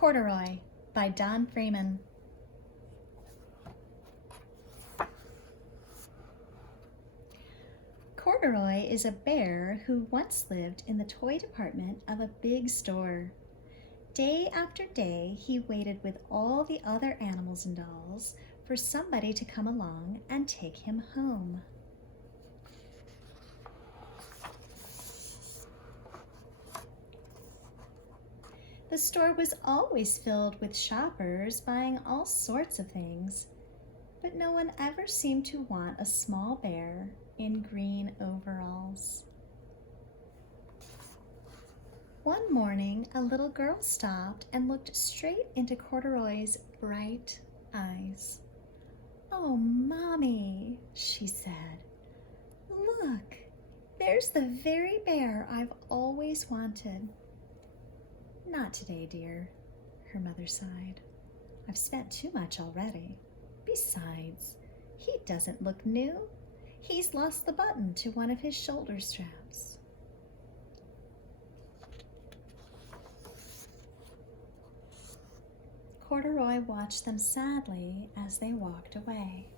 Corduroy by Don Freeman. Corduroy is a bear who once lived in the toy department of a big store. Day after day, he waited with all the other animals and dolls for somebody to come along and take him home. The store was always filled with shoppers buying all sorts of things, but no one ever seemed to want a small bear in green overalls. One morning, a little girl stopped and looked straight into Corduroy's bright eyes. "Oh, Mommy," she said, "look, there's the very bear I've always wanted." "Not today, dear," her mother sighed. "I've spent too much already. Besides, he doesn't look new. He's lost the button to one of his shoulder straps." Corduroy watched them sadly as they walked away.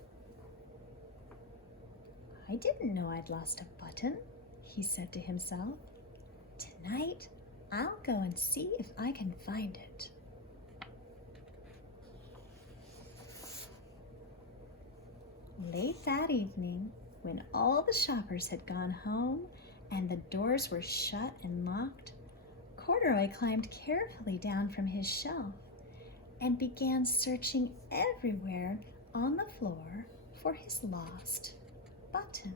"I didn't know I'd lost a button," he said to himself. "Tonight, I'll go and see if I can find it." Late that evening, when all the shoppers had gone home and the doors were shut and locked, Corduroy climbed carefully down from his shelf and began searching everywhere on the floor for his lost button.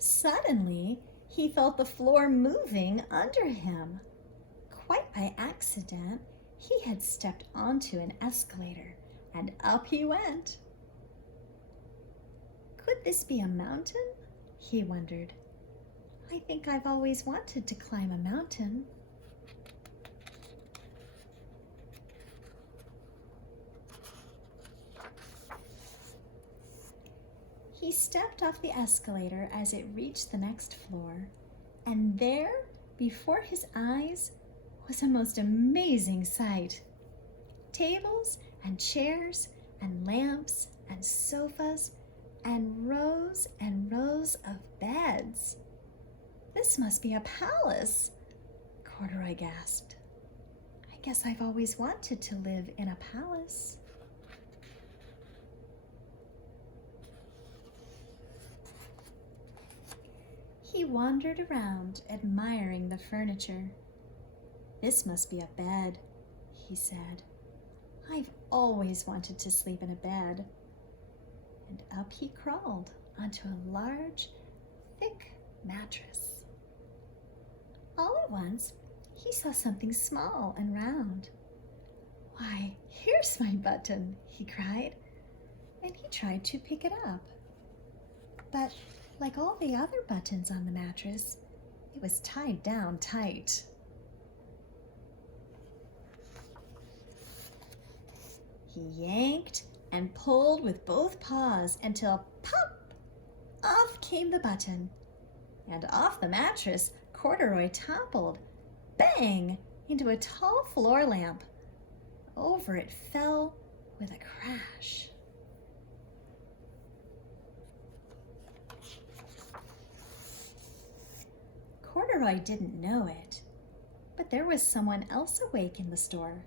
Suddenly, he felt the floor moving under him. Quite by accident, he had stepped onto an escalator, and up he went. Could this be a mountain? He wondered. I think I've always wanted to climb a mountain. He stepped off the escalator as it reached the next floor, and there, before his eyes, was a most amazing sight. Tables and chairs and lamps and sofas and rows of beds. "This must be a palace," Corduroy gasped. "I guess I've always wanted to live in a palace." He wandered around, admiring the furniture. "This must be a bed," he said. "I've always wanted to sleep in a bed." And up he crawled onto a large, thick mattress. All at once, he saw something small and round. "Why, here's my button," he cried, and he tried to pick it up. But like all the other buttons on the mattress, it was tied down tight. He yanked and pulled with both paws until pop! Off came the button. And off the mattress, Corduroy toppled, bang, into a tall floor lamp. Over it fell with a crash. Corduroy didn't know it, but there was someone else awake in the store.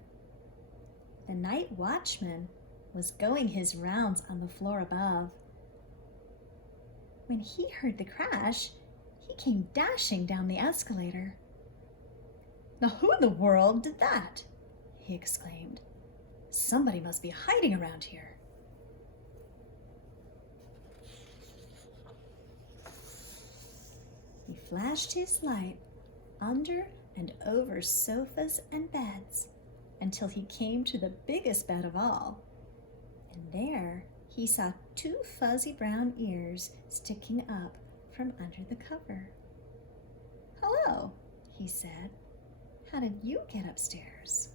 The night watchman was going his rounds on the floor above. When he heard the crash, he came dashing down the escalator. "Now who in the world did that?" he exclaimed. "Somebody must be hiding around here." He flashed his light under and over sofas and beds until he came to the biggest bed of all. And there he saw two fuzzy brown ears sticking up from under the cover. "Hello," he said. "How did you get upstairs?"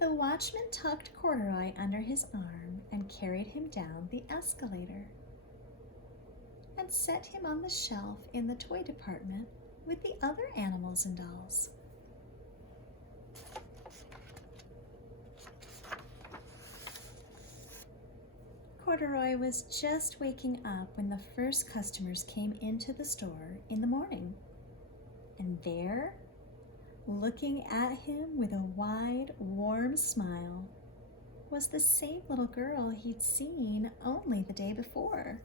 The watchman tucked Corduroy under his arm and carried him down the escalator and set him on the shelf in the toy department with the other animals and dolls. Corduroy was just waking up when the first customers came into the store in the morning. And there, looking at him with a wide, warm smile, was the same little girl he'd seen only the day before.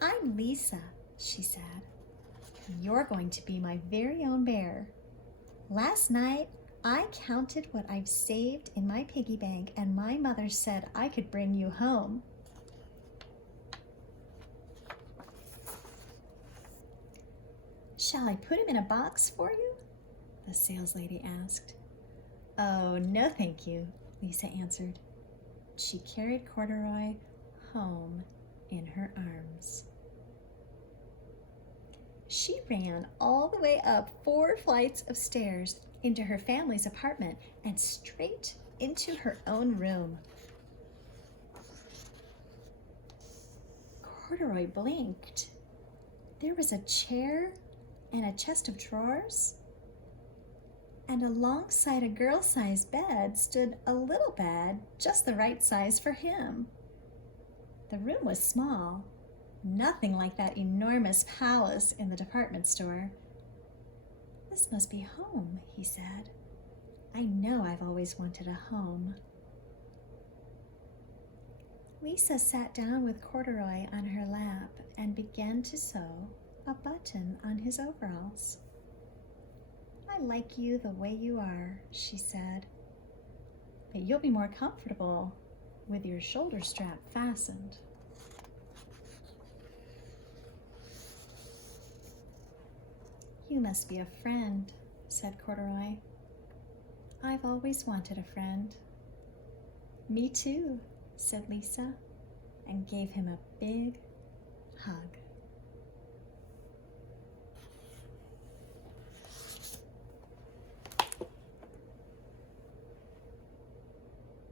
"I'm Lisa," she said. "You're going to be my very own bear. Last night, I counted what I've saved in my piggy bank, and my mother said I could bring you home." "Shall I put him in a box for you?" the saleslady asked. "Oh, no thank you," Lisa answered. She carried Corduroy home in her arms. She ran all the way up 4 flights of stairs into her family's apartment and straight into her own room. Corduroy blinked. There was a chair and a chest of drawers, and alongside a girl-sized bed stood a little bed just the right size for him. The room was small, nothing like that enormous palace in the department store. "This must be home," he said. "I know I've always wanted a home." Lisa sat down with Corduroy on her lap and began to sew a button on his overalls. "I like you the way you are," she said, "but you'll be more comfortable with your shoulder strap fastened." "You must be a friend," said Corduroy. "I've always wanted a friend." "Me too," said Lisa, and gave him a big hug.